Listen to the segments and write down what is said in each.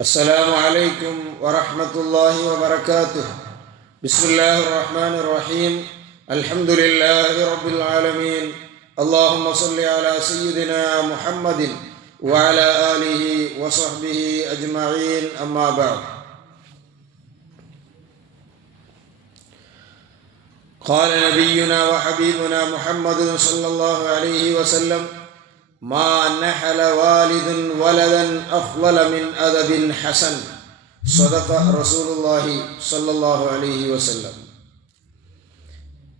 السلام عليكم ورحمة الله وبركاته. بسم الله الرحمن الرحيم. الحمد لله رب العالمين. اللهم صل على سيدنا محمد وعلى آله وصحبه أجمعين. أما بعد. قال نبينا وحبيبنا محمد صلى الله عليه وسلم: ما نحل والد ولدا أفضل من أدب حسن. صدق رسول الله صلى الله عليه وسلم.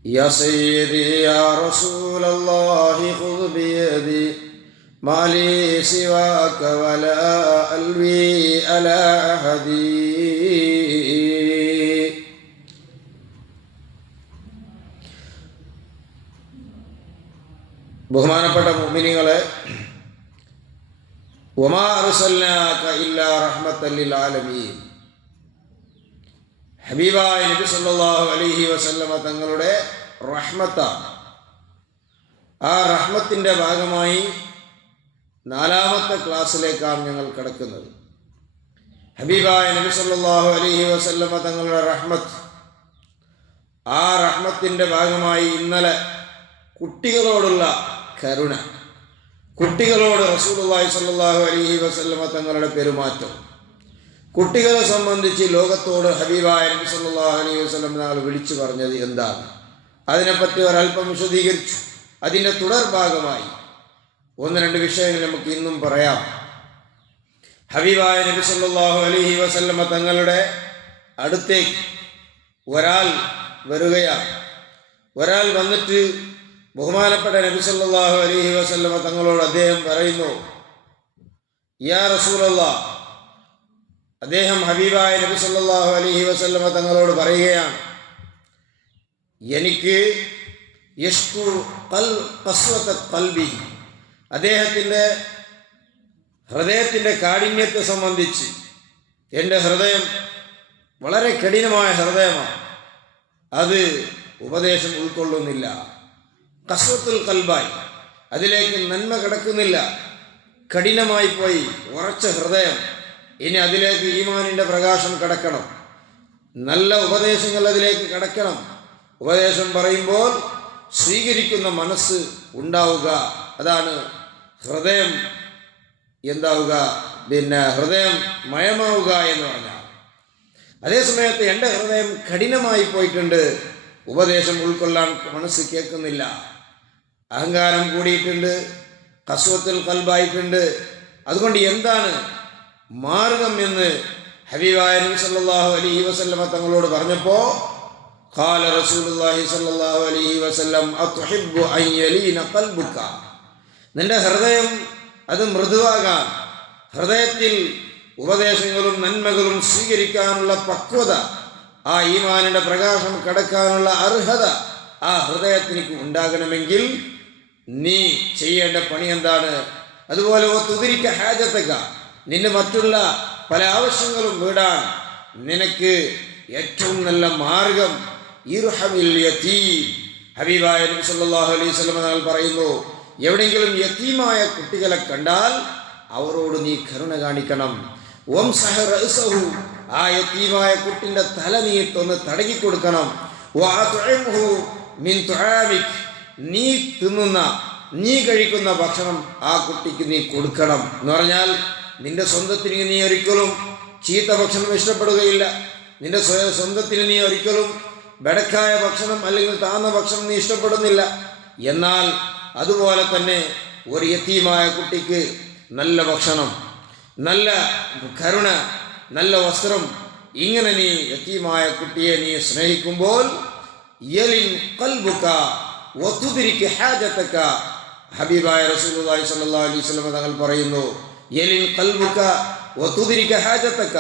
يا سيدي يا رسول الله خذ بيدي ما لي سواك ولا ألوي على أحدي. ബഹുമാനപ്പെട്ട മുഅ്മിനീങ്ങളെ, വമാ അർസൽനാക ഇല്ലാ റഹ്മത്തൻ ലിൽ ആലമീൻ. ഹബീബായ നബി സല്ലല്ലാഹു അലൈഹി വസല്ലമ തങ്ങളുടെ റഹ്മത്താണ്. ആ റഹ്മത്തിൻ്റെ ഭാഗമായി 4-ാമത്തെ ക്ലാസ്സിലേക്കാണ് ഞങ്ങൾ കടക്കുന്നത്. ഹബീബായ നബി സല്ലല്ലാഹു അലൈഹി വസല്ലമ തങ്ങളുടെ റഹ്മത്ത്, ആ റഹ്മത്തിൻ്റെ ഭാഗമായി ഇന്നലെ കുട്ടികളോടുള്ള കരുണ, കുട്ടികളോട് റസൂലുള്ളാഹി സ്വല്ലല്ലാഹു അലൈഹി വസല്ലമ തങ്ങളുടെ പെരുമാറ്റം, കുട്ടികളെ സംബന്ധിച്ച് ലോകത്തോട് ഹബീബായ നബി സല്ലല്ലാഹു അലൈഹി വസല്ലം തങ്ങൾ വിളിച്ചു പറഞ്ഞത് എന്താണ്, അതിനെപ്പറ്റി ഒരല്പം വിശദീകരിച്ചു. അതിൻ്റെ തുടർഭാഗമായി 1-2 വിഷയങ്ങൾ നമുക്ക് ഇന്നും പറയാം. ഹബീബായ നബി സല്ലല്ലാഹു അലൈഹി വസല്ലമ തങ്ങളുടെ അടുത്തേക്ക് ഒരാൾ വരികയാണ്. ഒരാൾ വന്നിട്ട് ബഹുമാനപ്പെട്ട നബി സല്ലല്ലാഹു അലൈഹി വസല്ലമ തങ്ങളോട് അദ്ദേഹം പറയുന്നു: യാ റസൂലല്ലാഹ്. അദ്ദേഹം ഹബീബായ നബി സല്ലല്ലാഹു അലൈഹി വസല്ലമ തങ്ങളോട് പറയുകയാണ്, എനിക്ക് അദ്ദേഹത്തിൻ്റെ ഹൃദയത്തിൻ്റെ കാഠിന്യത്തെ സംബന്ധിച്ച്, എൻ്റെ ഹൃദയം വളരെ കഠിനമായ ഹൃദയമാണ്, അത് ഉപദേശം ഉൾക്കൊള്ളുന്നില്ല. കസ്വത്തുൽ കൽബായി, അതിലേക്ക് നന്മ കിടക്കുന്നില്ല, കഠിനമായി പോയി, ഉറച്ച ഹൃദയം. ഇനി അതിലേക്ക് ഈമാനിൻ്റെ പ്രകാശം കടക്കണം, നല്ല ഉപദേശങ്ങൾ അതിലേക്ക് കടക്കണം. ഉപദേശം പറയുമ്പോൾ സ്വീകരിക്കുന്ന മനസ്സ് ഉണ്ടാവുക, അതാണ് ഹൃദയം എന്താവുക, ഹൃദയം മയമാവുക എന്ന് പറഞ്ഞാൽ. അതേസമയത്ത് എൻ്റെ ഹൃദയം കഠിനമായി പോയിട്ടുണ്ട്, ഉപദേശം ഉൾക്കൊള്ളാൻ മനസ്സ് കേൾക്കുന്നില്ല, അഹങ്കാരം കൂടിയിട്ടുണ്ട്, കസ്വത്തുൽ ഖൽബായിട്ടുണ്ട്. അതുകൊണ്ട് എന്താണ് മാർഗം എന്ന് ഹബീബായ നബി സല്ലല്ലാഹു അലൈഹി വസല്ലമ തങ്ങളോട് പറഞ്ഞപ്പോൾ ഖാല റസൂലുള്ളാഹി സല്ലല്ലാഹു അലൈഹി വസല്ലം അതുഹിബ്ബു അൻ യലീന ഖൽബുക. നിന്റെ ഹൃദയം അത് മൃദുവാകാൻ, ഹൃദയത്തിൽ ഉപദേശങ്ങളും നന്മകളും സ്വീകരിക്കാനുള്ള പക്വത, ആ ഈമാനിൻ്റെ പ്രകാശം കടക്കാനുള്ള അർഹത ആ ഹൃദയത്തിലേക്ക് ഉണ്ടാകണമെങ്കിൽ നീ ചെയ്യേണ്ട പണി എന്താണ്? അതുപോലെ തുതിരിക്ക ഹാജത്തക്ക, നിന്റെ മറ്റുള്ള പല ആവശ്യങ്ങളും വീടാൻ നിനക്ക് ഏറ്റവും നല്ല മാർഗം ഇർഹമിൽ യതീം. ഹബീബായ നബി സല്ലല്ലാഹു അലൈഹി വസല്ലം തങ്ങൾ പറയുന്നു, എവിടെയെങ്കിലും യതീമായ കുട്ടികളെ കണ്ടാൽ അവരോട് നീ കരുണ കാണിക്കണം. വംസഹ റഅസഹു, ആ യതീമായ കുട്ടിൻ്റെ തല നീ ഒന്ന് തടകി കൊടുക്കണം. വഅത്ഇംഹു മിൻ തുആമിക്, നീ തിന്നുന്ന, നീ കഴിക്കുന്ന ഭക്ഷണം ആ കുട്ടിക്ക് നീ കൊടുക്കണം. എന്ന് പറഞ്ഞാൽ നിന്റെ സ്വന്തത്തിന് നീ ഒരിക്കലും ചീത്ത ഭക്ഷണം ഇഷ്ടപ്പെടുകയില്ല, നിന്റെ സ്വന്തത്തിന് നീ ഒരിക്കലും ബടക്കായ ഭക്ഷണം അല്ലെങ്കിൽ താന്ന ഭക്ഷണം നീ ഇഷ്ടപ്പെടുന്നില്ല. എന്നാൽ അതുപോലെ തന്നെ ഒരു യതീമായ കുട്ടിക്ക് നല്ല ഭക്ഷണം, നല്ല കരുണ, നല്ല വസ്ത്രം, ഇങ്ങനെ നീ യതീമായ കുട്ടിയെ നീ സ്നേഹിക്കുമ്പോൾ യലിൻ ഖൽബുക വതുദ്രിക ഹാജതക. ഹബീബായ റസൂലുള്ളാഹി സ്വല്ലല്ലാഹു അലൈഹി വസല്ലം തങ്ങൾ പറയുന്നു, യലിൻ ഖൽബുക വതുദ്രിക ഹാജതക,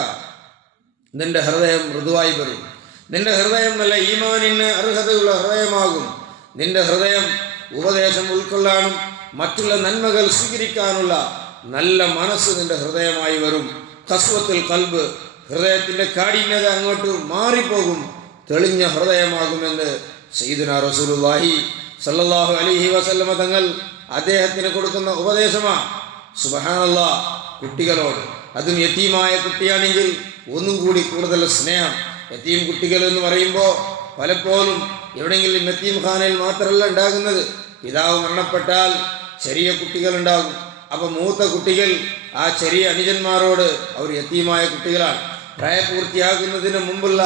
നിന്റെ ഹൃദയം മൃദുവായി വരും, നിന്റെ ഹൃദയം നല്ല ഈമാനിന് അർഹതയുള്ള ഹൃദയമാകും, നിന്റെ ഹൃദയം ഉപദേശം ഉൾക്കൊള്ളാനും മറ്റുള്ള നന്മകൾ സ്വീകരിക്കാനുള്ള നല്ല മനസ്സ് നിന്റെ ഹൃദയമായി വരും. ഖസ്വത്തുൽ ഖൽബ്, ഹൃദയത്തിൻ്റെ കാഠിന്യത അങ്ങോട്ട് മാറിപ്പോകും, തെളിഞ്ഞ ഹൃദയമാകുമെന്ന് സയ്യിദുനാ റസൂലുള്ളാഹി സല്ലല്ലാഹു അലൈഹി വസല്ലമ തങ്ങൾ അദ്ദേഹത്തിന് കൊടുക്കുന്ന ഉപദേശമാണ്. സുബ്ഹാനല്ലാഹ്, കുട്ടികളോട് അതും യതീമായ കുട്ടിയാണെങ്കിൽ ഒന്നും കൂടി കൂടുതൽ സ്നേഹം. യതീം കുട്ടികൾ എന്ന് പറയുമ്പോൾ പലപ്പോഴും എവിടെയെങ്കിലും യതീം ഖാനയിൽ മാത്രമല്ല ഉണ്ടാകുന്നത്. പിതാവ് മരണപ്പെട്ടാൽ ചെറിയ കുട്ടികളുണ്ടാകും. അപ്പം മൂത്ത കുട്ടികൾ ആ ചെറിയ അനുജന്മാരോട് അവർ യതീമായ കുട്ടികളാണ്. പ്രായപൂർത്തിയാകുന്നതിന് മുമ്പുള്ള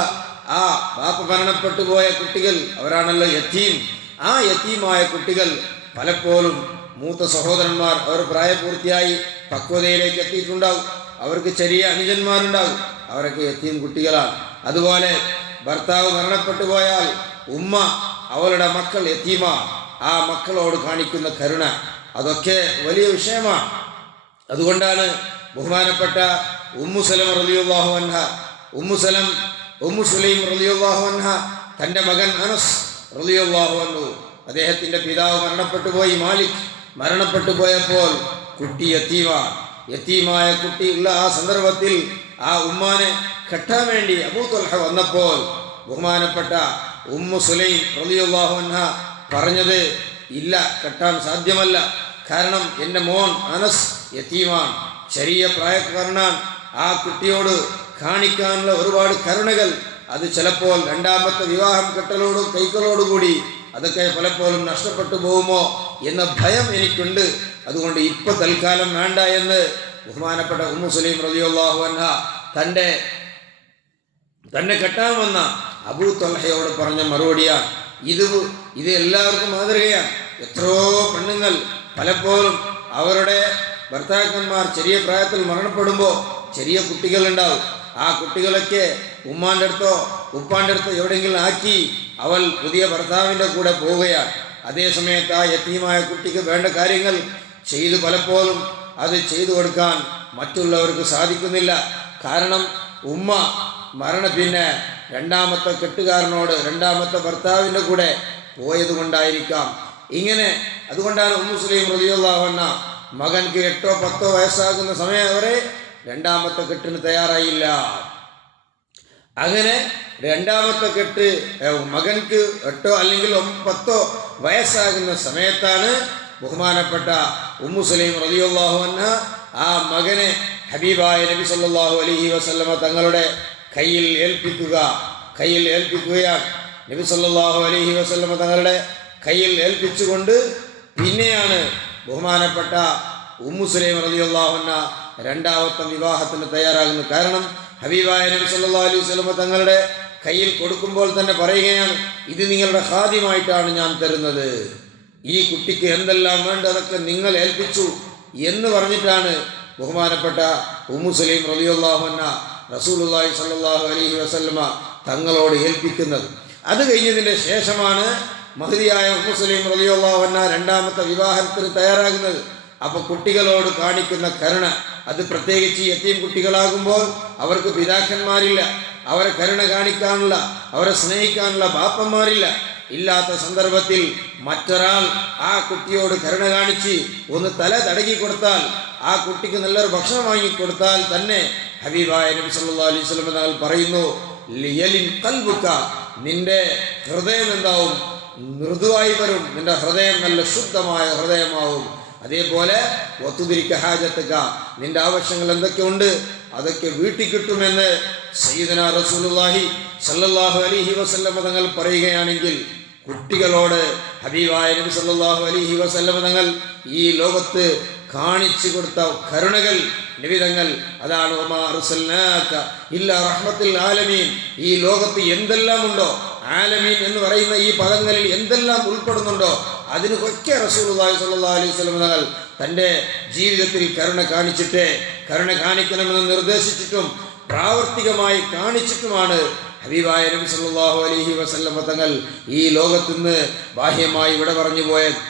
ആ ബാപ്പ മരണപ്പെട്ടു പോയ കുട്ടികൾ അവരാണല്ലോ യതീം. ആ യതീമായ കുട്ടികൾ പലപ്പോഴും മൂത്ത സഹോദരന്മാർ അവർ പ്രായപൂർത്തിയായി പക്വതയിലേക്ക് എത്തിയിട്ടുണ്ടാകും. അവർക്ക് ചെറിയ അനുജന്മാരുണ്ടാകും. അവരൊക്കെ യതീം കുട്ടികളാണ്. അതുപോലെ ഭർത്താവ് മരണപ്പെട്ടു പോയാൽ ഉമ്മ അവളുടെ മക്കൾ യതീമാണ്. ആ മക്കളോട് കാണിക്കുന്ന കരുണ അതൊക്കെ വലിയ വിഷയമാണ്. അതുകൊണ്ടാണ് ബഹുമാനപ്പെട്ട ഉമ്മു സലമ റളിയല്ലാഹു അൻഹ ഉമ്മു സുലൈം റളിയല്ലാഹു അൻഹ തൻ്റെ മകൻ അനസ് റളിയല്ലാഹു അൻഹു അദ്ദേഹത്തിൻ്റെ പിതാവ് മരണപ്പെട്ടു പോയി, മാലിക് മരണപ്പെട്ടു പോയപ്പോൾ കുട്ടി യതീമായ കുട്ടിയുള്ള ആ സന്ദർഭത്തിൽ ആ ഉമ്മാനെ കെട്ടാൻ വേണ്ടി അബൂ ത്വൽഹ വന്നപ്പോൾ ബഹുമാനപ്പെട്ട ഉമ്മു സുലൈം റളിയല്ലാഹു അൻഹ പറഞ്ഞത് ഇല്ല, കെട്ടാൻ സാധ്യമല്ല. കാരണം എൻ്റെ മോൻ അനസ് യതീമാണ്, ചെറിയ പ്രായക്കാരനാണ്. ആ കുട്ടിയോട് കാണിക്കാനുള്ള ഒരുപാട് കരുണകൾ അത് ചിലപ്പോൾ രണ്ടാമത്തെ വിവാഹം കെട്ടലോടും കൈക്കളോടുകൂടി അതൊക്കെ പലപ്പോഴും നഷ്ടപ്പെട്ടു പോകുമോ എന്ന ഭയം എനിക്കുണ്ട്. അതുകൊണ്ട് ഇപ്പം തൽക്കാലം വേണ്ട എന്ന് ബഹുമാനപ്പെട്ട ഉമ്മു സുലൈം റളിയല്ലാഹു അൻഹ തന്നെ കെട്ടാൻ വന്ന അബൂ ത്വൽഹയോട് പറഞ്ഞ മറുപടിയാണ്. ഇത് എല്ലാവർക്കും മാതൃകയാണ്. എത്രയോ പെണ്ണുങ്ങൾ പലപ്പോഴും അവരുടെ ഭർത്താക്കന്മാർ ചെറിയ പ്രായത്തിൽ മരണപ്പെടുമ്പോൾ ചെറിയ കുട്ടികളുണ്ടാവും. ആ കുട്ടികളൊക്കെ ഉമ്മാൻ്റെ അടുത്തോ ഉപ്പാൻ്റെ അടുത്തോ എവിടെയെങ്കിലും ആക്കി അവൾ പുതിയ ഭർത്താവിൻ്റെ കൂടെ പോവുകയാണ്. അതേ സമയത്ത് ആ യതീമായ കുട്ടിക്ക് വേണ്ട കാര്യങ്ങൾ പലപ്പോഴും അത് ചെയ്തു കൊടുക്കാൻ മറ്റുള്ളവർക്ക് സാധിക്കുന്നില്ല. കാരണം ഉമ്മ പിന്നെ രണ്ടാമത്തെ കെട്ടുകാരനോട് രണ്ടാമത്തെ ഭർത്താവിൻ്റെ കൂടെ പോയത് കൊണ്ടായിരിക്കാം ഇങ്ങനെ. അതുകൊണ്ടാണ് ഉമ്മു സുലൈം റളിയല്ലാഹു അൻഹ മകൻക്ക് 8 or 10 വയസ്സാകുന്ന സമയം വരെ രണ്ടാമത്തെ കെട്ടിന് തയ്യാറായില്ല. അങ്ങനെ രണ്ടാമത്തെ കെട്ട് മകൻക്ക് 8 അല്ലെങ്കിൽ 10 വയസ്സാകുന്ന സമയത്താണ് ബഹുമാനപ്പെട്ട ഉമ്മു സുലൈം റളിയല്ലാഹു അൻഹ ആ മകനെ ഹബീബായ നബി സല്ലല്ലാഹു അലൈഹി വസല്ലമ തങ്ങളുടെ കയ്യിൽ ഏൽപ്പിക്കുകയാണ്. നബി സല്ലല്ലാഹു അലൈഹി വസല്ലമ തങ്ങളുടെ കയ്യിൽ ഏൽപ്പിച്ചുകൊണ്ട് പിന്നെയാണ് ബഹുമാനപ്പെട്ട ഉമ്മു സുലൈം റളിയല്ലാഹു അൻഹ രണ്ടാമത്തെ വിവാഹത്തിന് തയ്യാറാകുന്നത്. കാരണം ഹബീബായ നബി സല്ലല്ലാഹു അലൈഹി വസല്ലമ തങ്ങളുടെ കയ്യിൽ കൊടുക്കുമ്പോൾ തന്നെ പറയുകയാണ്, ഇത് നിങ്ങളുടെ ഖാദിമായിട്ടാണ് ഞാൻ തരുന്നത്, ഈ കുട്ടിക്ക് എന്തെല്ലാം വേണ്ട അതൊക്കെ നിങ്ങൾ ഏൽപ്പിച്ചു എന്ന് പറഞ്ഞിട്ടാണ് ബഹുമാനപ്പെട്ട ഉമ്മു സുലൈം റളിയല്ലാഹു അൻഹ റസൂലുള്ളാഹി സ്വല്ലല്ലാഹു അലൈഹി വസല്ലമ തങ്ങളോട് ഏൽപ്പിക്കുന്നത്. അത് കഴിഞ്ഞതിൻ്റെ ശേഷമാണ് മഹദിയായ ഉമ്മു സുലൈം റളിയല്ലാഹു അൻഹ രണ്ടാമത്തെ വിവാഹത്തിന് തയ്യാറാകുന്നത്. അപ്പോൾ കുട്ടികളോട് കാണിക്കുന്ന കരുണ അത് പ്രത്യേകിച്ച് യതീം കുട്ടികളാകുമ്പോൾ അവർക്ക് പിതാക്കന്മാരില്ല, അവരെ കരുണ കാണിക്കാനുള്ള അവരെ സ്നേഹിക്കാനുള്ള ബാപ്പന്മാരില്ല. ഇല്ലാത്ത സന്ദർഭത്തിൽ മറ്റൊരാൾ ആ കുട്ടിയോട് കരുണ കാണിച്ച് ഒന്ന് തല തടകി കൊടുത്താൽ, ആ കുട്ടിക്ക് നല്ലൊരു ഭക്ഷണം വാങ്ങിക്കൊടുത്താൽ തന്നെ ഹബീബായ നബി സല്ലല്ലാഹു അലൈഹി വസല്ലം തങ്ങൾ പറയുന്നു, ലിയലിൻ ഖൽബുക, നിന്റെ ഹൃദയം എന്താവും, മൃദുവായി വരും, നിന്റെ ഹൃദയം നല്ല ശുദ്ധമായ ഹൃദയമാവും. അതേപോലെ വതുദ്രിക ഹാജതക, നിന്റെ ആവശ്യങ്ങൾ എന്തൊക്കെയുണ്ട് അതൊക്കെ വീട്ടിൽ കിട്ടുമെന്ന് സയ്യിദുനാ റസൂലുള്ളാഹി സല്ലല്ലാഹു അലൈഹി വസല്ലം തങ്ങൾ പറയുകയാണെങ്കിൽ, കുട്ടികളോട് ഹബീബായ നബി സല്ലല്ലാഹു അലൈഹി വസല്ലം തങ്ങൾ ഈ ലോകത്ത് കാണിച്ചു കൊടുത്ത കരുണകൾ നിവിധങ്ങൾ അതാണ്. വമാ അർസൽനാക ഇല്ലാ റഹ്മത്തുൽ ആലമീൻ, ഈ ലോകത്ത് എന്തെല്ലാം ഉണ്ടോ, ആലമീൻ എന്ന് പറയുന്ന ഈ പദങ്ങളിൽ എന്തെല്ലാം ഉൾപ്പെടുന്നുണ്ടോ അതിനൊക്കെ റസൂലുള്ളാഹി സ്വല്ലല്ലാഹു അലൈഹി വസല്ലം തങ്ങൾ തൻ്റെ ജീവിതത്തിൽ കരുണ കാണിക്കണമെന്ന് നിർദ്ദേശിച്ചിട്ടും പ്രാവർത്തികമായി കാണിച്ചിട്ടുമാണ് ഹബീബായ നബി സല്ലല്ലാഹു അലൈഹി വസല്ലം തങ്ങൾ ഈ ലോകത്തുനിന്ന് ബാഹ്യമായി വിട പറഞ്ഞു പോയത്.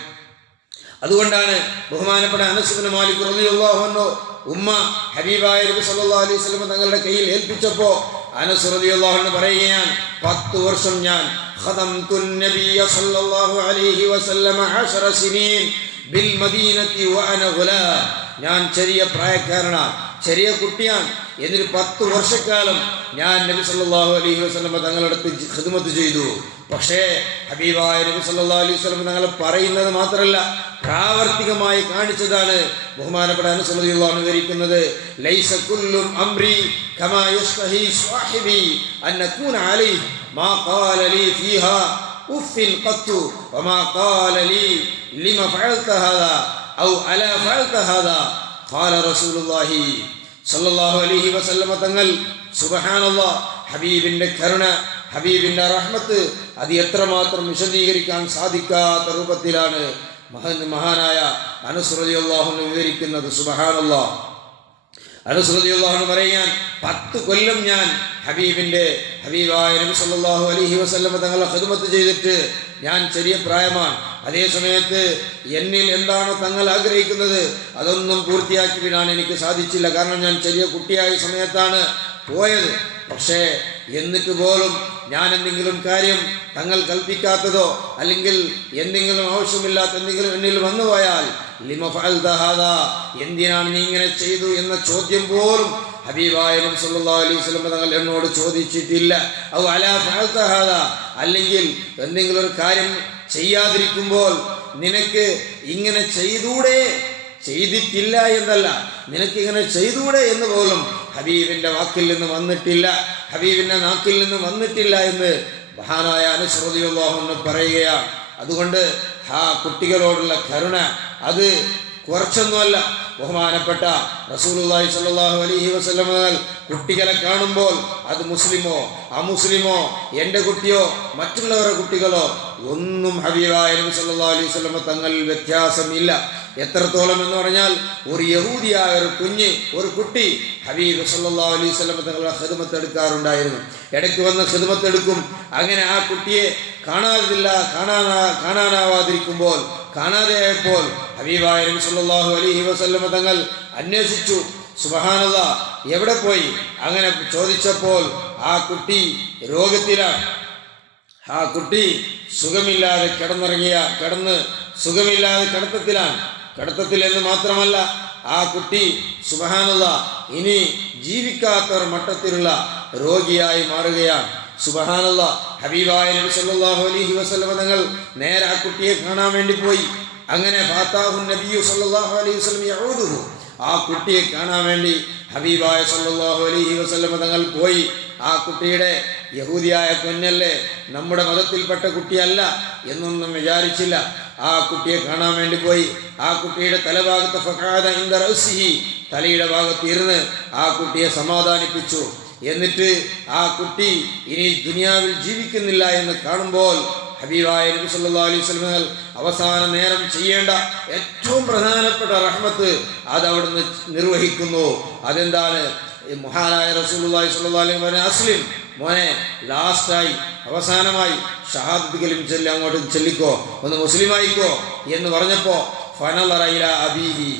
അതുകൊണ്ടാണ് ബഹുമാനപ്പെട്ട അനസ് ഇബ്നു മാലിക് റളിയല്ലാഹു അൻഹു ഉമ്മ ഹബീബായ നബി സല്ലല്ലാഹു അലൈഹി വസല്ലം തങ്ങളുടെ കയ്യിൽ ഏൽപ്പിച്ചപ്പോൾ അനസ് റളിയല്ലാഹു അൻഹു പറയുകയാണ്, 10 വർഷം ഞാൻ ഖദംതുൻ നബിയ സല്ലല്ലാഹു അലൈഹി വസല്ലം 10 സിനീൻ ബിൽ മദീനത്തി വഅന ഗുലാം, ഞാൻ ചെറിയ പ്രായക്കാരനാണ്, ചെറിയ കുട്ടിയാണ്, എന്നിട്ട് 10 വർഷക്കാലം ഞാൻ നബി സല്ലല്ലാഹു അലൈഹി വസല്ലം തങ്ങളുടെ അടുത്ത് ഖിദ്മത്ത് ചെയ്തു. പക്ഷേ ഹബീബായ നബി സല്ലല്ലാഹു അലൈഹി വസല്ലം തങ്ങൾ പറയുന്നത് മാത്രമല്ല, പ്രാവർത്തികമായി കാണിച്ചതാണ്. ബഹുമാനപ്പെട്ട അനസ് റളിയല്ലാഹു അൻഹു വിവരിക്കുന്നത്, ലൈസ കുല്ലു അംരി കമാ യസ്തഹി സ്വഹിബി അൻ നകൂന അലൈഹി മാ ഖാല ലി ഫീഹാ ഉഫിൻ ഖത്തു വമാ ഖാല ലി ലിമ ഫഅൽത ഹാദാ ഔ അലാ ഫഅൽത ഹാദാ ഖാല റസൂലുള്ളാഹി സല്ലല്ലാഹു അലൈഹി വസല്ലം തങ്ങൾ. സുബ്ഹാനല്ലാഹ്, ഹബീബിന്റെ കരുണ, ഹബീബിന്റെ റഹ്മത്ത് അത് എത്രമാത്രം വിശദീകരിക്കാൻ സാധിക്കാത്ത രൂപത്തിലാണ് മഹാനായ അനസ് റളിയല്ലാഹു അൻഹു വിവരിക്കുന്നത്. സുബ്ഹാനല്ലാഹ്, അനസ് റളിയല്ലാഹു അൻഹു പറയാൻ 10 കൊല്ലം ഞാൻ ഹബീബായ നബി സല്ലല്ലാഹു അലൈഹി വസല്ലം തങ്ങളെ ഖിദ്മത്ത് ചെയ്തിട്ട് ഞാൻ ചെറിയ പ്രായമാണ്. അതേ സമയത്ത് എന്നിൽ എന്താണോ തങ്ങൾ ആഗ്രഹിക്കുന്നത് അതൊന്നും പൂർത്തിയാക്കിയാൻ എനിക്ക് സാധിച്ചില്ല. കാരണം ഞാൻ ചെറിയ കുട്ടിയായ സമയത്താണ് പോയത്. പക്ഷേ എന്നിട്ട് പോലും ഞാൻ എന്തെങ്കിലും കാര്യം തങ്ങൾ കൽപ്പിക്കാത്തതോ അല്ലെങ്കിൽ എന്തെങ്കിലും ആവശ്യമില്ലാത്ത എന്തെങ്കിലും എന്നിൽ വന്നുപോയാൽ ലിമ ഫഅൽത ഹാദാ, എന്തിനാണ് നീ ഇങ്ങനെ ചെയ്തു എന്ന ചോദ്യം പോലും ഹബീബായ നബി സല്ലല്ലാഹു അലൈഹി വസല്ലം തങ്ങൾ എന്നോട് ചോദിച്ചിട്ടില്ല. ഔ അലാ ഫഅൽത ഹാദാ, അല്ലെങ്കിൽ എന്തെങ്കിലും ഒരു കാര്യം ചെയ്യാതിരിക്കുമ്പോൾ നിനക്ക് ഇങ്ങനെ ചെയ്തൂടെ, ചെയ്തിട്ടില്ല എന്നല്ല, നിനക്കിങ്ങനെ ചെയ്തൂടെ എന്ന് പോലും ഹബീബിന്റെ വാക്കിൽ നിന്ന് വന്നിട്ടില്ല, ഹബീബിന്റെ നാക്കിൽ നിന്ന് വന്നിട്ടില്ല എന്ന് മഹാനായ അനസ് റളിയല്ലാഹു അൻഹു പറയുകയാണ്. അതുകൊണ്ട് ആ കുട്ടികളോടുള്ള കരുണ അത് കുറച്ചൊന്നുമല്ല. ബഹുമാനപ്പെട്ട റസൂലുള്ളാഹി സ്വല്ലല്ലാഹു അലൈഹി വസല്ലം കുട്ടികളെ കാണുമ്പോൾ അത് മുസ്ലിമോ അമുസ്ലിമോ, എൻ്റെ കുട്ടിയോ മറ്റുള്ളവരുടെ കുട്ടികളോ ഒന്നും ഹബീബായ നബി സല്ലല്ലാഹു അലൈഹി വസല്ലം തങ്ങളിൽ വ്യത്യാസമില്ല. എത്രത്തോളം എന്ന് പറഞ്ഞാൽ ഒരു യഹൂദിയായ ഒരു കുട്ടി ഹബീബ് സല്ലല്ലാഹു അലൈഹി വസല്ലം തങ്ങളുടെ ഖിദ്മത്ത് എടുക്കാറുണ്ടായിരുന്നു. ഇടയ്ക്ക് വന്ന് ഖിദ്മത്ത് എടുക്കും. അങ്ങനെ ആ കുട്ടിയെ കാണാനാവാതിരിക്കുമ്പോൾ, കാണാതെയായപ്പോൾ ഹബീബായ നബി സല്ലല്ലാഹു അലൈഹി വസല്ലം തങ്ങൾ അന്വേഷിച്ചു. സുബ്ഹാനല്ലാഹ്, എവിടെ പോയി? അങ്ങനെ ചോദിച്ചപ്പോൾ ആ കുട്ടി രോഗത്തിലാണ്. ആ കുട്ടി സുഖമില്ലാതെ സുഖമില്ലാതെ കിടത്തത്തിൽ എന്ന് മാത്രമല്ല, ആ കുട്ടി സുബ്ഹാനല്ലാഹ് ഇനി ജീവിക്കാത്ത മട്ടത്തിലുള്ള രോഗിയായി മാറുകയാണ്. സുബ്ഹാനല്ലാഹ്, ഹബീബായ നബി സല്ലല്ലാഹു അലൈഹി വസല്ലം തങ്ങൾ നേരെ ആ കുട്ടിയെ കാണാൻ വേണ്ടി പോയി. അങ്ങനെ ഫാത്താഹു നബിയു സല്ലല്ലാഹു അലൈഹി വസല്ലം യഊദുഹു, ആ കുട്ടിയെ കാണാൻ വേണ്ടി ഹബീബായ സല്ലല്ലാഹു അലൈഹി വസല്ലം തങ്ങൾ പോയി. ആ കുട്ടിയുടെ യഹൂദിയായ കുഞ്ഞല്ലേ, നമ്മുടെ മതത്തിൽപ്പെട്ട കുട്ടിയല്ല എന്നൊന്നും വിചാരിച്ചില്ല. ആ കുട്ടിയെ കാണാൻ വേണ്ടി പോയി. ആ കുട്ടിയുടെ തലഭാഗത്ത് ഫഖഅദ ഇൻദ റഅസിഹി, തലയുടെ ഭാഗത്ത് ഇരുന്ന് ആ കുട്ടിയെ സമാധാനിപ്പിച്ചു. എന്നിട്ട് ആ കുട്ടി ഇനി ദുനിയാവിൽ ജീവിക്കുന്നില്ല എന്ന് കാണുമ്പോൾ ഹബീബായ നബി സല്ലല്ലാഹു അലൈഹി വസല്ലം അവസാന നേരം ചെയ്യേണ്ട ഏറ്റവും പ്രധാനപ്പെട്ട റഹ്മത്ത് അത് അവിടുന്ന് നിർവഹിക്കുന്നു. അതെന്താണ്? മഹാനായ റസൂലുള്ളാഹി സ്വല്ലല്ലാഹു അലൈഹി വസല്ലം അസ്ലിം, മോനെ, ലാസ്റ്റായി അവസാനമായി ഷഹാദത്ത് കലിമ ചൊല്ലി അങ്ങോട്ട് ചൊല്ലിക്കോ, ഒന്ന് മുസ്ലിമായിക്കോ എന്ന് പറഞ്ഞപ്പോ ഫനളറ ഇലാ അബീഹി,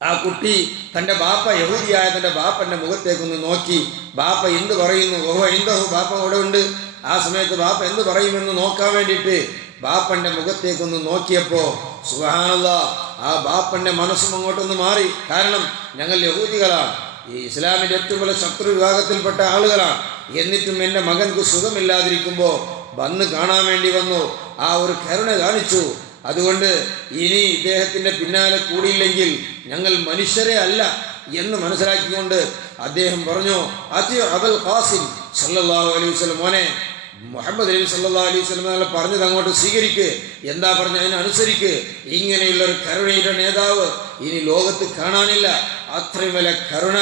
ആ കുട്ടി തൻ്റെ ബാപ്പ, യഹൂദിയായ തൻ്റെ ബാപ്പൻ്റെ മുഖത്തേക്കൊന്ന് നോക്കി. ബാപ്പ എന്ത് പറയുന്നു? ഓഹോ എന്തോ ബാപ്പ അവിടെ ഉണ്ട്. ആ സമയത്ത് ബാപ്പ എന്ത് പറയുമെന്ന് നോക്കാൻ വേണ്ടിയിട്ട് ബാപ്പൻ്റെ മുഖത്തേക്കൊന്ന് നോക്കിയപ്പോ സുബ്ഹാനല്ലാഹ്, ആ ബാപ്പൻ്റെ മനസ്സും അങ്ങോട്ടൊന്ന് മാറി. കാരണം ഞങ്ങൾ യഹൂദികളാണ്, ഈ ഇസ്ലാമിൻ്റെ ഏറ്റവും വലിയ ശത്രു വിഭാഗത്തിൽപ്പെട്ട ആളുകളാണ്. എന്നിട്ടും എൻ്റെ മകൻക്ക് സുഖമില്ലാതിരിക്കുമ്പോൾ വന്ന് കാണാൻ വേണ്ടി വന്നു. ആ ഒരു കരുണ കാണിച്ചു. അതുകൊണ്ട് ഇനി ഇദ്ദേഹത്തിൻ്റെ പിന്നാലെ കൂടിയില്ലെങ്കിൽ ഞങ്ങൾ മനുഷ്യരെ അല്ല എന്ന് മനസ്സിലാക്കിക്കൊണ്ട് അദ്ദേഹം പറഞ്ഞു, അബുൽ ഖാസിം സല്ലല്ലാഹു അലൈഹി വസല്ലം, മോനെ മുഹമ്മദ് നബി സല്ലല്ലാഹു അലൈഹി വസല്ലം പറഞ്ഞത് അങ്ങോട്ട് സ്വീകരിക്ക്, എന്താ പറഞ്ഞ അതിനനുസരിക്ക്. ഇങ്ങനെയുള്ളൊരു കരുണയുടെ നേതാവ് ഇനി ലോകത്ത് കാണാനില്ല. അത്രയും വലിയ കരുണ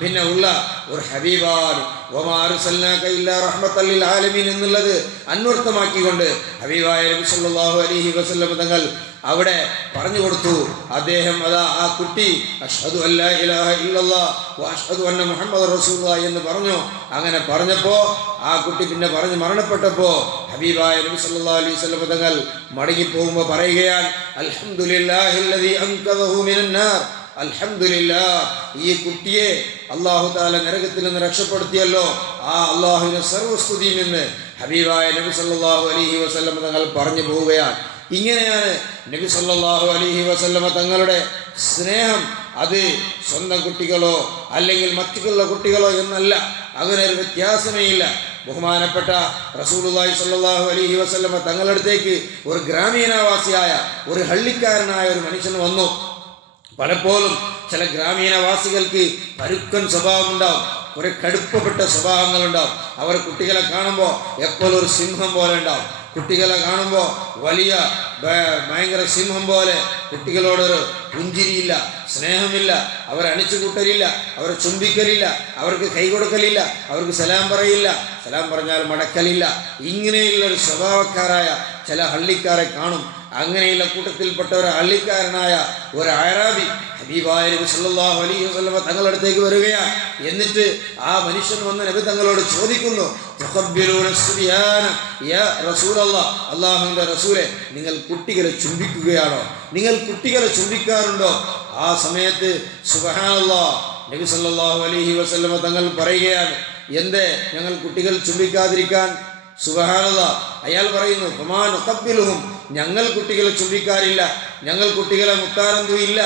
പിന്നെ ഉള്ള ഒരു ഹബീബാൻ, വമാ അർസൽനാക ഇല്ലാ റഹ്മത്തൽ ലിൽ ആലമീൻ എന്നുള്ളത് അന്വർത്ഥമാക്കിക്കൊണ്ട് ഹബീബായ നബി സല്ലല്ലാഹു അലൈഹി വസല്ലം തങ്ങൾ അവിടെ പറഞ്ഞു കൊടുത്തു. അദ്ദേഹം ആ കുട്ടി അഷ്ഹദു അല്ലാ ഇലാഹ ഇല്ലല്ലാഹ് വ അഷ്ഹദു അന്ന മുഹമ്മദ് റസൂലുള്ളാഹി എന്ന് പറഞ്ഞു. അങ്ങനെ പറഞ്ഞപ്പോൾ ആ കുട്ടി പിന്നെ പറഞ്ഞ് മരണപ്പെട്ടപ്പോൾ ഹബീബായ നബി സല്ലല്ലാഹു അലൈഹി വസല്ലം തങ്ങൾ മടങ്ങിപ്പോകുമ്പോൾ പറയുകയാണ്, അൽഹംദുലില്ലാഹില്ലദീ അൻഖദഹു മിനന്നാർ, അൽഹംദുലില്ലാഹ്, ഈ കുട്ടിയെ അല്ലാഹു തആല നരകത്തിൽ നിന്ന് രക്ഷപ്പെടുത്തിയല്ലോ, ആ അല്ലാഹുവിന്റെ സർവസ്തുതിയിൽ നിന്ന് ഹബീബായ നബി സല്ലല്ലാഹു അലൈഹി വസല്ലം തങ്ങൾ പറഞ്ഞു പോവുകയാണ്. ഇങ്ങനെയാണ് നബി സല്ലല്ലാഹു അലൈഹി വസല്ലം തങ്ങളുടെ സ്നേഹം അത് സ്വന്തം കുട്ടികളോ അല്ലെങ്കിൽ മറ്റുള്ള കുട്ടികളോ എന്നല്ല, അങ്ങനെ ഒരു വ്യത്യാസമേ ഇല്ല. ബഹുമാനപ്പെട്ട റസൂലുള്ളാഹി സ്വല്ലല്ലാഹു അലൈഹി വസല്ലമ തങ്ങളുടെ അടുത്തേക്ക് ഒരു ഗ്രാമീണവാസിയായ ഒരു ഹള്ളിക്കാരനായ ഒരു മനുഷ്യൻ വന്നു. പലപ്പോഴും ചില ഗ്രാമീണവാസികൾക്ക് പരുക്കൻ സ്വഭാവമുണ്ടാവും, കുറെ കടുപ്പപ്പെട്ട സ്വഭാവങ്ങളുണ്ടാവും. അവർ കുട്ടികളെ കാണുമ്പോൾ എപ്പോഴും ഒരു സിംഹം പോലെ ഉണ്ടാവും. കുട്ടികളെ കാണുമ്പോൾ വലിയ ഭയങ്കര സിംഹം പോലെ കുട്ടികളോടൊരു പുഞ്ചിരിയില്ല, സ്നേഹമില്ല, അവരെ അണിച്ചു കൂട്ടലില്ല, അവരെ ചുംബിക്കലില്ല, അവർക്ക് കൈ കൊടുക്കലില്ല, അവർക്ക് സലാം പറയില്ല, സലാം പറഞ്ഞാൽ മടക്കലില്ല. ഇങ്ങനെയുള്ളൊരു സ്വഭാവക്കാരായ ചില ഹള്ളിക്കാരെ കാണും. അങ്ങനെയുള്ള കൂട്ടത്തിൽപ്പെട്ട ഒരു ഹള്ളിക്കാരനായ ഒരു അഅറാബി ഹബീബായ നബി സല്ലല്ലാഹു അലൈഹി വസല്ലം തങ്ങളുടെ അടുത്തേക്ക് വരികയാണ്. എന്നിട്ട് ആ മനുഷ്യൻ വന്ന് നബി തങ്ങളോട് ചോദിക്കുന്നു, അല്ലാഹുവിന്റെ റസൂലെ, നിങ്ങൾ കുട്ടികളെ ചുംബിക്കുകയാണോ? നിങ്ങൾ കുട്ടികളെ ചുംബിക്കാറുണ്ടോ? ആ സമയത്ത് സുബ്ഹാനല്ലാഹ് നബി സല്ലല്ലാഹു അലൈഹി വസല്ലം തങ്ങൾ പറയുകയാണ്, എന്തേ ഞങ്ങൾ കുട്ടികൾ ചുംബിക്കാതിരിക്കാൻ? സുബ്ഹാനല്ലാഹ്. അയാൾ പറയുന്നു, ഫമാ നുഖബ്ബിലുഹും, ഞങ്ങൾ കുട്ടികളെ ചുംബിക്കാറില്ല, ഞങ്ങൾ കുട്ടികളെ മുത്താറൊന്നുമില്ല,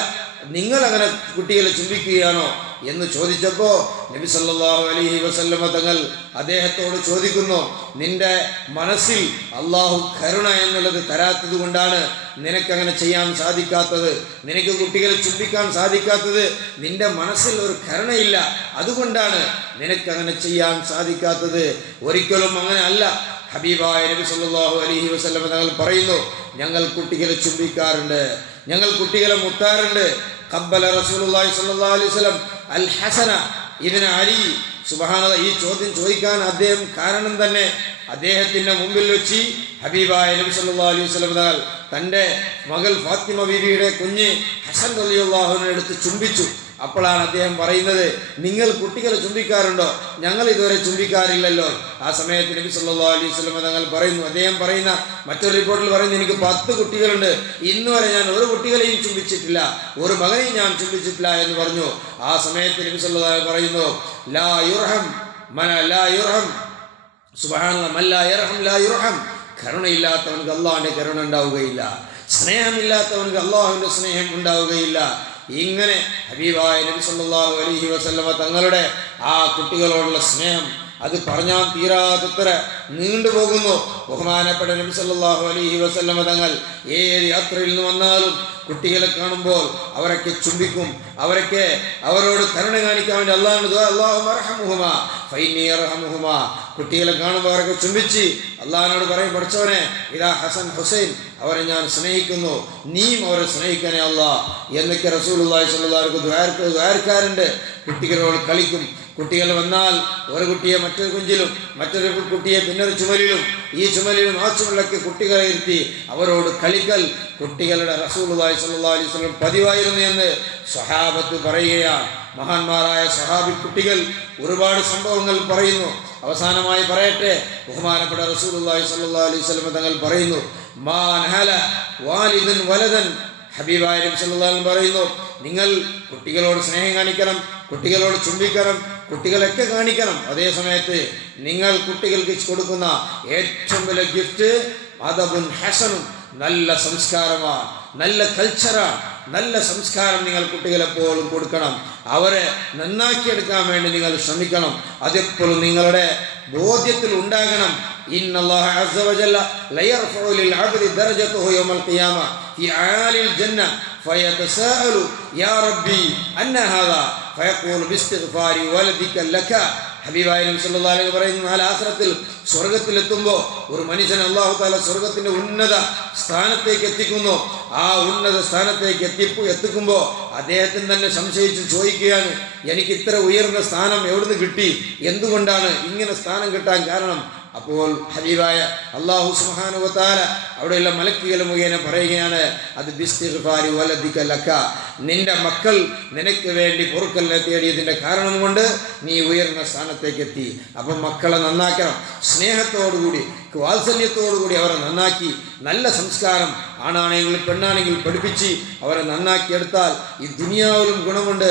നിങ്ങൾ അങ്ങനെ കുട്ടികളെ ചുംബിക്കുകയാണോ എന്ന് ചോദിച്ചപ്പോൾ നബി സല്ലല്ലാഹു അലൈഹി വസല്ലമ തങ്ങൾ അദ്ദേഹത്തോട് ചോദിക്കുന്നു, നിന്റെ മനസ്സിൽ അള്ളാഹു കരുണ എന്നുള്ളത് തരാത്തത് കൊണ്ടാണ് നിനക്കങ്ങനെ ചെയ്യാൻ സാധിക്കാത്തത്. നിനക്ക് കുട്ടികളെ ചുംബിക്കാൻ സാധിക്കാത്തത് നിന്റെ മനസ്സിൽ ഒരു കരുണയില്ല, അതുകൊണ്ടാണ് നിനക്കങ്ങനെ ചെയ്യാൻ സാധിക്കാത്തത്. ഒരിക്കലും അങ്ങനെ അല്ല. ഹബീബായ നബി സല്ലല്ലാഹു അലൈഹി വസല്ലം തങ്ങൾ പറയുന്നു, ഞങ്ങൾ കുട്ടികളെ ചുംബിക്കാറുണ്ട്, ഞങ്ങൾ കുട്ടികളെ മുത്താറുണ്ട്. ഖബ്ബല റസൂലുള്ളാഹി സ്വല്ലല്ലാഹു അലൈഹി വസല്ലം അൽ ഹസന ഇബ്നു അലി. സുബ്ഹാനല്ലാഹ്, ഈ ചോദ്യം ചോദിക്കാൻ അദ്ദേഹം കാരണം തന്നെ അദ്ദേഹത്തിൻ്റെ മുമ്പിൽ വെച്ച് ഹബീബായ നബി സല്ലല്ലാഹു അലൈഹി വസല്ലം തങ്ങൾ തൻ്റെ മകൾ ഫാത്തിമ ബീവിയുടെ കുഞ്ഞ് ഹസൻ റളിയല്ലാഹു അൻഹു എടുത്ത് ചുംബിച്ചു. അപ്പോഴാണ് അദ്ദേഹം പറയുന്നത്, നിങ്ങൾ കുട്ടികളെ ചുംബിക്കാറുണ്ടോ? ഞങ്ങൾ ഇതുവരെ ചുംബിക്കാറില്ലല്ലോ. ആ സമയത്ത് നബി സല്ലല്ലാഹു അലൈഹി വസല്ലം തങ്ങൾ പറയുന്നു, അദ്ദേഹം പറയുന്ന മറ്റൊരു റിപ്പോർട്ടിൽ പറയുന്നു, എനിക്ക് 10 കുട്ടികളുണ്ട്, ഇന്നുവരെ ഞാൻ ഒരു കുട്ടികളെയും ചുംബിച്ചിട്ടില്ല, ഒരു മകനെയും ഞാൻ ചുംബിച്ചിട്ടില്ല എന്ന് പറഞ്ഞു. ആ സമയത്ത് നബി സല്ലല്ലാഹു അലൈഹി പറയുന്നു, ലാ യുർഹം ലാ യുർഹം സുബ്ഹാനല്ലാഹ് മൻ ലാ യർഹം ലാ യുർഹം. കരുണയില്ലാത്തവനക്ക് അള്ളാഹുവിൻ്റെ കരുണ ഉണ്ടാവുകയില്ല, സ്നേഹമില്ലാത്തവനക്ക് അള്ളാഹുവിൻ്റെ സ്നേഹം ഉണ്ടാവുകയില്ല. ഇങ്ങനെ ഹബീബായ നബി സല്ലല്ലാഹു അലൈഹി വസല്ലമ തങ്ങളുടെ ആ കുട്ടികളോടുള്ള സ്നേഹം അത് പറഞ്ഞാൽ തീരാത്തത്ര നീണ്ടുപോകുന്നു. ബഹുമാനപ്പെട്ട നബി സല്ലല്ലാഹു അലൈഹി വസല്ലമ തങ്ങൾ ഏത് യാത്രയിൽ നിന്ന് വന്നാലും കുട്ടികളെ കാണുമ്പോൾ അവരൊക്കെ ചുംബിക്കും, അവരോട് കരുണ കാണിക്കാൻ വേണ്ടി അല്ലാഹുമ്മർഹംഹുമാ ഫഇന്നി അർഹമുഹുമാ. കുട്ടികളെ കാണുമ്പോൾ അവരൊക്കെ ചുംബിച്ച് അള്ളാഹിനോട് പറയും, പഠിച്ചവനെ, ഇതാ ഹസൻ ഹുസൈൻ, അവരെ ഞാൻ സ്നേഹിക്കുന്നു, നീയും അവരെ സ്നേഹിക്കണേ അല്ലാ എന്നൊക്കെ റസൂലുള്ളാഹി സ്വല്ലല്ലാഹു അലൈഹി വസല്ലം ദ്വാരക്കാരുണ്ട്. കുട്ടികളോട് കളിക്കും. കുട്ടികൾ വന്നാൽ ഒരു കുട്ടിയെ മറ്റൊരു കുഞ്ചിലും, മറ്റൊരു കുട്ടിയെ പിന്നൊരു ചുമലിലും, ഈ ചുമലിലും ആ ചുമലിലൊക്കെ കുട്ടികളെ ഇരുത്തി അവരോട് കളിക്കൽ കുട്ടികളുടെ റസൂലുള്ളാഹി സ്വല്ലല്ലാഹു അലൈഹി വസല്ലം പതിവായിരുന്നു എന്ന് സ്വഹാബത്ത് പറയുകയാണ്. മഹാന്മാരായ സ്വഹാബി കുട്ടികൾ ഒരുപാട് സംഭവങ്ങൾ പറയുന്നു. അവസാനമായി പറയട്ടെ, ബഹുമാനപ്പെട്ട റസൂലുള്ളാഹി സ്വല്ലല്ലാഹു അലൈഹി വസല്ലം തങ്ങൾ പറയുന്നു, മാ നഹല വാലിദൻ വലദൻ. ഹബീബായ നബി സല്ലല്ലാഹു അലൈഹി വസല്ലം പറയുന്നു, നിങ്ങൾ കുട്ടികളോട് സ്നേഹം കാണിക്കണം, കുട്ടികളോട് ചുംബിക്കണം, കുട്ടികളൊക്കെ കാണിക്കണം. അതേ സമയത്ത് നിങ്ങൾ കുട്ടികൾക്ക് കൊടുക്കുന്ന ഏറ്റവും വലിയ ഗിഫ്റ്റ് അദബുൻ ഹസനും, നല്ല സംസ്കാരമാണ്, നല്ല കൾച്ചറാണ്. നല്ല സംസ്കാരം നിങ്ങൾ കുട്ടികളെപ്പോഴും കൊടുക്കണം. അവരെ നന്നാക്കിയെടുക്കാൻ വേണ്ടി നിങ്ങൾ ശ്രമിക്കണം. അതെപ്പോഴും നിങ്ങളുടെ ബോധ്യത്തിൽ ഉണ്ടാകണം. ഇന്നല്ലാഹ അസ്സ വജല്ല ലയർഫഉ ലിൽ അബ്ദി ദറജതുഹു യൗമൽ ഖിയാമ ഫി ആലിൽ ജന്ന ഫയതസാഅലു യാ റബ്ബി അന്ന ഹാദാ ഫയഖൂലു ബിസ്തിഗ്ഫാരി വലദിക ലക. ഹബീബായ നബി സല്ലല്ലാഹു അലൈഹി പറയുന്നു, ആഖിറത്തിൽ സ്വർഗ്ഗത്തിലെത്തുമ്പോൾ ഒരു മനുഷ്യൻ അല്ലാഹു തആല സ്വർഗ്ഗത്തിന്റെ ഉന്നത സ്ഥാനത്തേക്ക് എത്തിക്കുന്നു. ആ ഉന്നത സ്ഥാനത്തേക്ക് എത്തിക്കുമ്പോൾ അദ്ദേഹത്തിന് തന്നെ സംശയിച്ച് ചോദിക്കുകയാണ്, എനിക്ക് ഇത്ര ഉയർന്ന സ്ഥാനം എവിടുന്ന് കിട്ടി? എന്തുകൊണ്ടാണ് ഇങ്ങനെ സ്ഥാനം കിട്ടാൻ കാരണം? അപ്പോൾ ഹബീബായ അല്ലാഹു സുബ്ഹാനഹു വ തആല അവിടെയുള്ള മലക്കുകൾ മുഖേന പറയുകയാണ്, അത് ബിസ്തിഗ്ഫാരി വലദിക ലക, നിന്റെ മക്കൾ നിനക്ക് വേണ്ടി പൊറുക്കലിനെ തേടിയതിൻ്റെ കാരണം കൊണ്ട് നീ ഉയർന്ന സ്ഥാനത്തേക്ക് എത്തി. അപ്പം മക്കളെ നന്നാക്കണം, സ്നേഹത്തോടുകൂടി വാത്സല്യത്തോടുകൂടി അവരെ നന്നാക്കി, നല്ല സംസ്കാരം ആണാണെങ്കിൽ പെണ്ണാണെങ്കിൽ പഠിപ്പിച്ച് അവരെ നന്നാക്കിയെടുത്താൽ ഈ ദുനിയാവിലും ഗുണമുണ്ട്,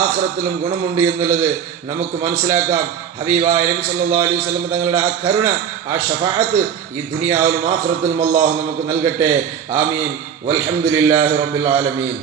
ആഖിറത്തിലും ഗുണമുണ്ട് എന്നുള്ളത് നമുക്ക് മനസ്സിലാക്കാം. ഹബീബായ നബി സല്ലല്ലാഹു അലൈഹി വസല്ലം തങ്ങളുടെ ആ കരുണ, ആ ശഫാഅത്ത് ഈ ദുനിയാവിലും ആഖിറത്തിലും അല്ലാഹു നമുക്ക് നൽകട്ടെ. ആമീൻ. വൽഹംദുലില്ലാഹി റബ്ബിൽ ആലമീൻ.